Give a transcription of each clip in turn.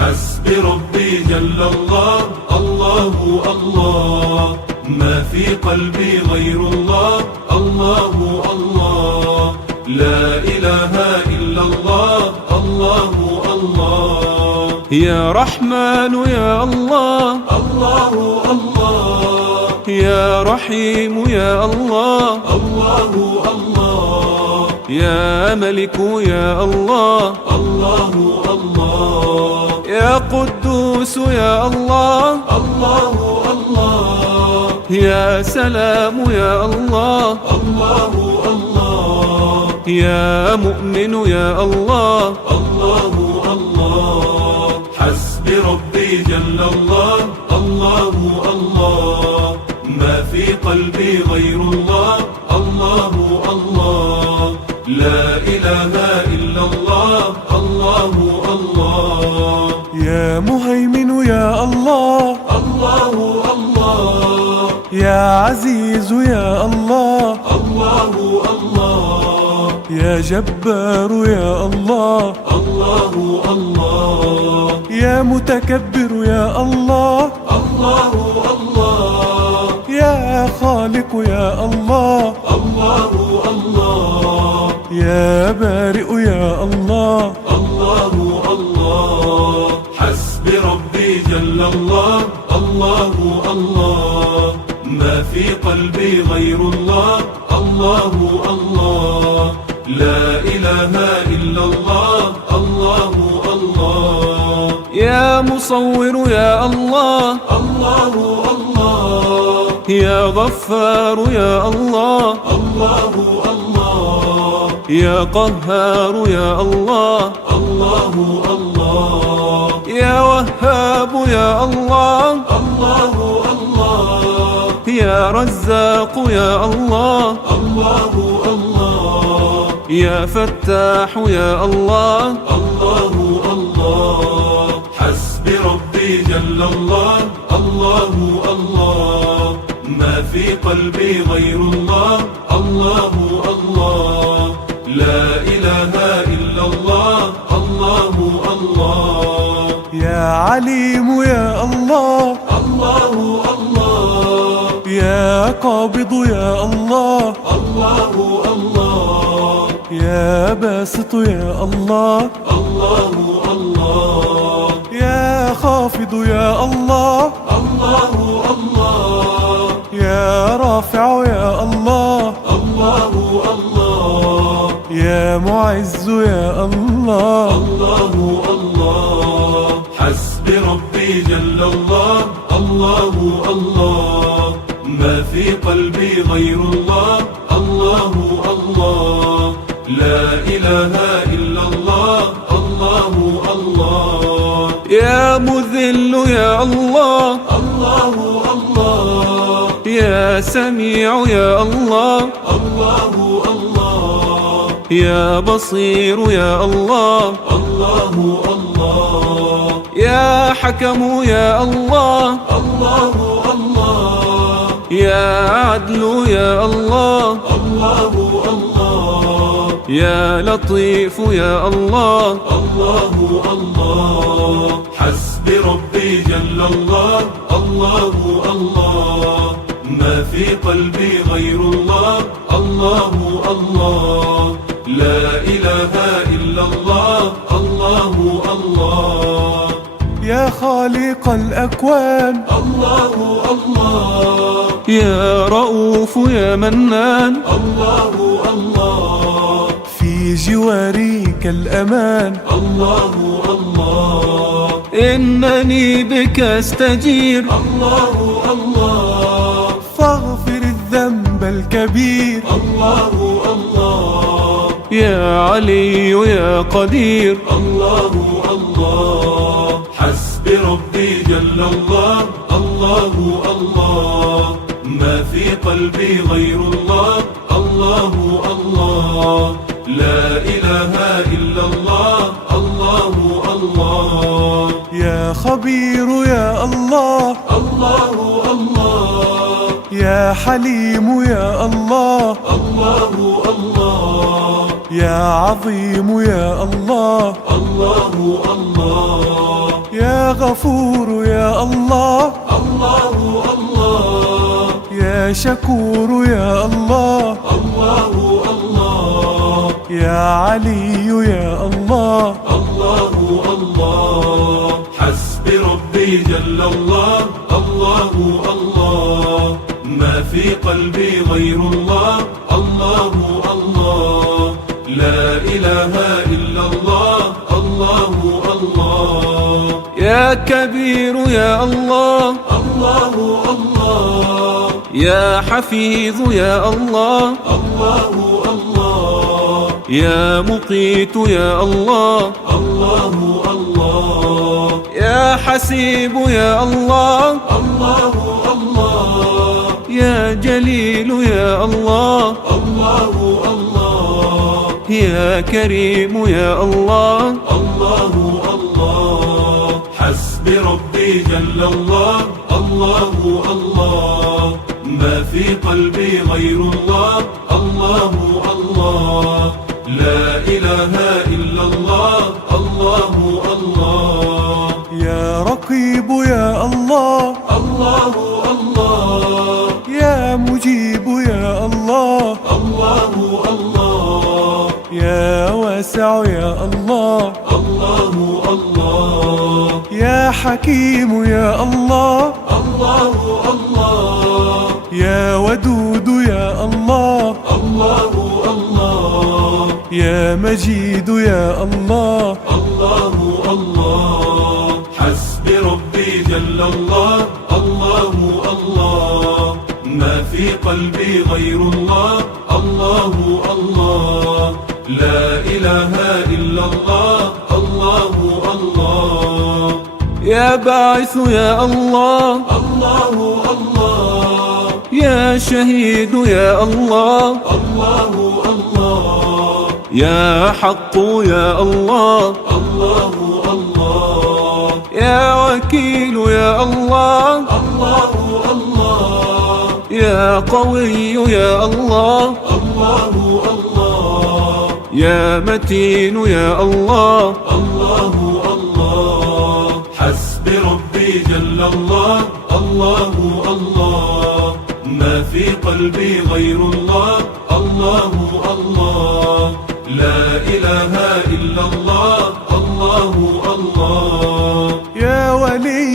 حسبي ربي جل الله، الله الله، ما في قلبي غير الله، الله الله، لا إله إلا الله، الله الله. يا رحمن يا الله، الله الله، يا رحيم يا الله، الله الله، يا ملك يا الله، الله الله، يا قدوس يا الله، الله الله، يا سلام يا الله، الله الله، يا مؤمن يا الله، الله الله. حسبي ربي جل الله، الله الله، ما في قلبي غير الله، الله الله، لا إله إلا الله، الله الله. يا مهيمن يا الله، الله الله، يا عزيز يا الله، الله الله، يا جبار يا الله، الله الله، يا متكبر يا الله، الله الله، يا خالق يا الله، الله الله، يا بارئ يا الله، الله الله. حسبي ربي جل الله، الله الله، ما في قلبي غير الله، الله الله، لا إله إلا الله، الله الله. يا مصور يا الله، الله الله، يا غفار يا الله، الله الله، يا قهار يا الله، الله الله، يا وهاب يا الله، الله الله، يا رزاق يا الله، الله الله، يا فتاح يا الله، الله الله. حسبي ربي جل الله، الله الله، ما في قلبي غير الله، الله الله، لا إله إلا الله، الله الله. يا عليم يا الله، الله الله، يا قابض يا الله، الله الله، يا باسط يا الله، الله الله، يا خافض يا الله، الله الله، يا رافع يا الله، الله الله، يا معز يا الله، الله الله. حسبي ربي جل الله، الله الله، ما في قلبي غير الله، الله الله، لا إله إلا الله، الله الله. يا مذل يا الله، الله الله، يا سميع يا الله، الله الله، يا بصير يا الله، الله الله، يا حكم يا الله، الله الله، يا عدل يا الله، الله الله، يا لطيف يا الله، الله الله. حسبي ربي جل الله، الله الله، ما في قلبي غير الله، الله الله، لا إله إلا الله، الله الله. يا خالق الأكوان، الله الله، يا رؤوف يا منان، الله الله، في جواريك الأمان، الله الله، إنني بك أستجير، الله الله، فاغفر الذنب الكبير، الله الله، يا علي يا قدير، الله الله. حسبي ربي جل الله، الله الله، ما في قلبي غير الله، الله الله، لا إله إلا الله، الله الله. يا خبير يا الله، الله الله، يا حليم يا الله، الله الله، يا عظيم يا الله، الله الله، يا غفور يا الله، الله الله، يا شكور يا الله، الله الله، يا علي يا الله، الله الله. حسبي ربي جل الله، الله الله، ما في قلبي غير الله، الله الله، لا إله إلا الله، الله الله. يا كبير يا الله، الله الله، يا حفيظ يا الله، الله الله، يا مقيت يا الله، الله الله، يا حسيب يا الله، الله الله، يا جليل يا الله، الله الله، يا كريم يا الله، الله الله. حسبي ربي جل الله، الله الله، ما في قلبي غير الله، الله الله، لا إله إلا الله، الله الله. يا رقيب يا الله، الله الله، يا مجيب يا الله، الله الله، يا واسع يا الله، الله الله، يا حكيم يا الله، الله الله، يا ودود يا الله، الله الله، يا مجيد يا الله، الله الله. حسبي ربي جل الله، الله الله، ما في قلبي غير الله، الله الله، لا إله إلا الله، الله الله. يا باعث يا الله، الله الله، يا شهيد يا الله، الله الله، يا حق يا الله، الله الله، يا وكيل يا الله، الله الله، يا قوي يا الله، الله الله، يا متين يا الله، الله الله. حسبي ربي جل الله، الله الله، ما في قلبي غير الله، الله الله، لا إله إلا الله، الله الله. يا ولي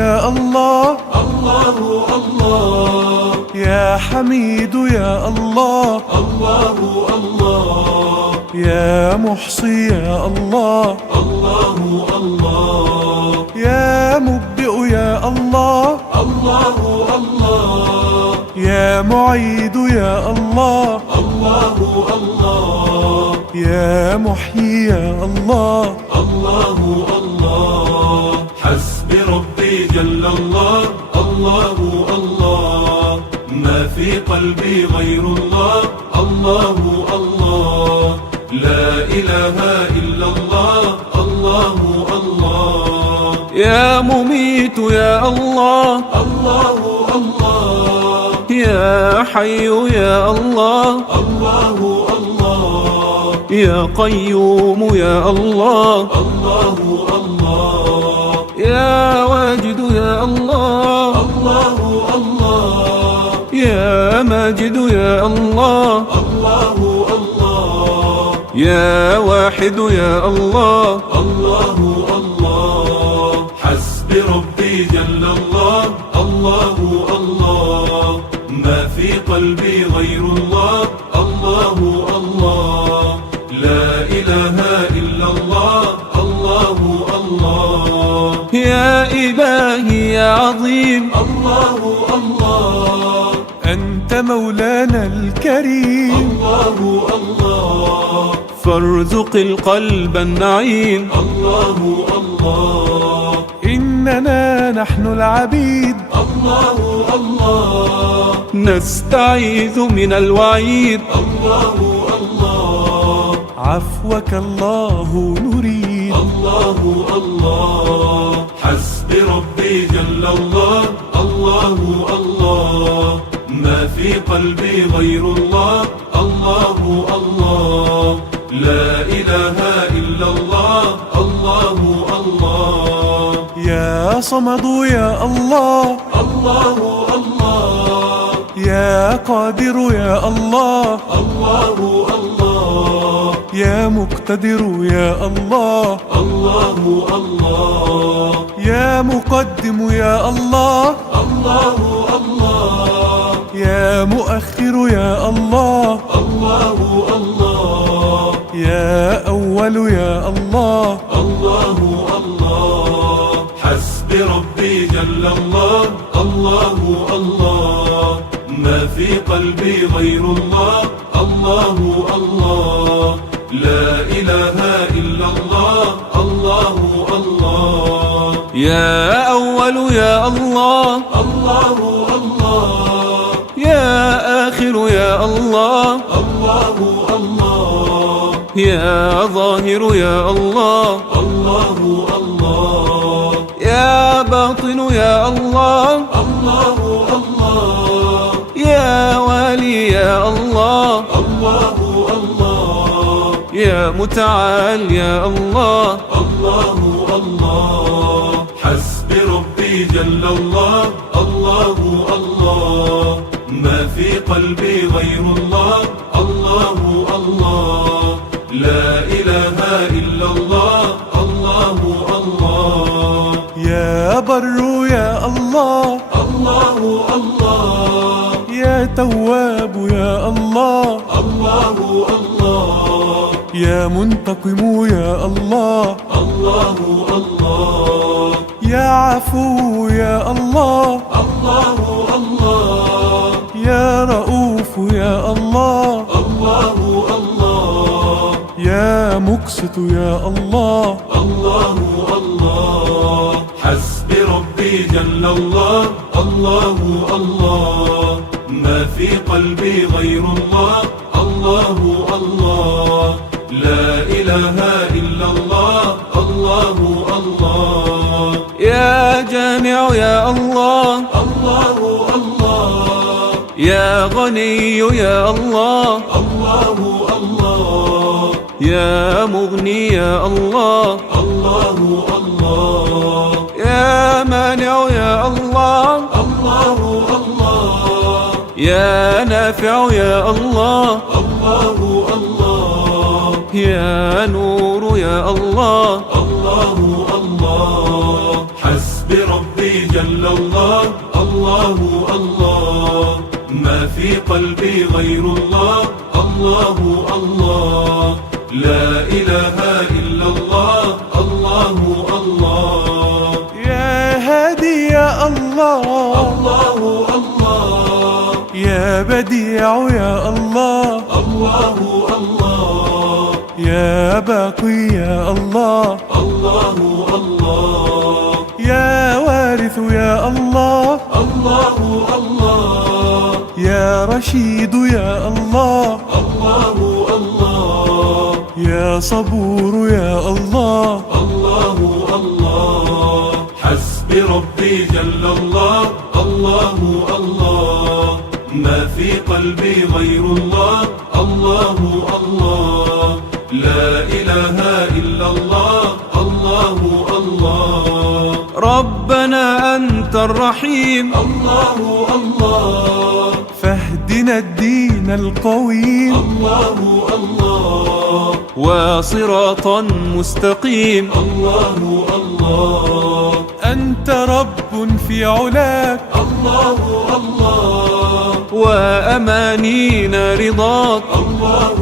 يا الله، الله الله، يا حميد يا الله، الله الله، يا محصي يا الله، الله الله، يا مبدئ يا الله، الله الله، يا معيد يا الله، الله الله، يا محيي يا الله، الله الله. حسبي ربي جل الله، الله الله، ما في قلبي غير الله، الله الله، لا إله إلا الله، الله الله. يا مميت يا الله، الله الله، يا حي يا الله، الله الله، يا قيوم يا الله، الله الله، يا واجد يا الله، الله الله، يا ماجد يا الله، الله الله، يا واحد يا الله، الله الله. حسبي ربي جل الله، الله الله، ما في قلبي غير الله، الله الله، لا إله إلا الله، الله الله. يا إلهي يا عظيم، الله الله، أنت مولانا الكريم، الله الله، فارزق القلب النعيم، الله الله، إننا نحن العبيد، الله الله، نستعيذ من الوعيد، الله الله، عفوك الله نريد، الله الله. حسبي ربي جل الله، الله الله، ما في قلبي غير الله، الله الله، لا إله إلا الله، الله الله. يا صمد يا الله، الله الله، يا قادر يا الله، الله الله، يا مقتدر يا الله، الله الله، يا مقدم يا الله، الله الله، يا مؤخر يا الله، الله الله، يا أول يا الله، الله الله، حسب ربي جل الله، الله الله، ما في قلبي غير الله، الله الله، لا إله إلا الله، الله الله، يا أول يا الله، الله الله، يا آخر يا الله، الله الله، يا ظاهر يا الله، الله الله، يا باطن يا الله، الله الله، يا والي يا الله، الله الله، يا متعال يا الله، الله الله، حسب ربي جل الله، الله الله، ما في قلبي غير الله، الله الله، لا إله إلا الله، الله الله، يا بر يا الله، الله الله، يا تواب يا الله، الله الله، يا منتقم يا الله، الله الله، يا عفو يا الله، الله الله، يا رؤوف يا الله، الله الله، يا مقسط يا الله، الله الله، حسب ربي جل الله، الله الله، ما في قلبي غير الله، الله الله، لا إله إلا الله، الله الله، يا جامع يا الله، الله الله، يا غني يا الله، الله الله، يا مغني يا الله، الله الله، يا مانع يا الله، الله الله، يا نافع يا الله، الله الله، يا نور يا الله، الله الله، حسب ربي جل الله، الله الله، ما في قلبي غير الله، الله الله، لا إله إلا الله، الله الله، يا هادي يا الله، الله الله، يا بديع يا الله، الله الله، يا باقي يا الله، الله الله، يا وارث يا الله، الله الله، يا رشيد يا الله، الله الله، يا صبور يا الله، الله الله، حسب ربي جل الله، الله الله، ما في قلبي غير الله، الله الله، لا إله إلا الله، الله الله، ربنا أنت الرحيم، الله الله، فاهدنا الدين القويم، الله الله، وصراطا مستقيم، الله الله، أنت رب في علاك، الله الله، وأمانينا رضاك، الله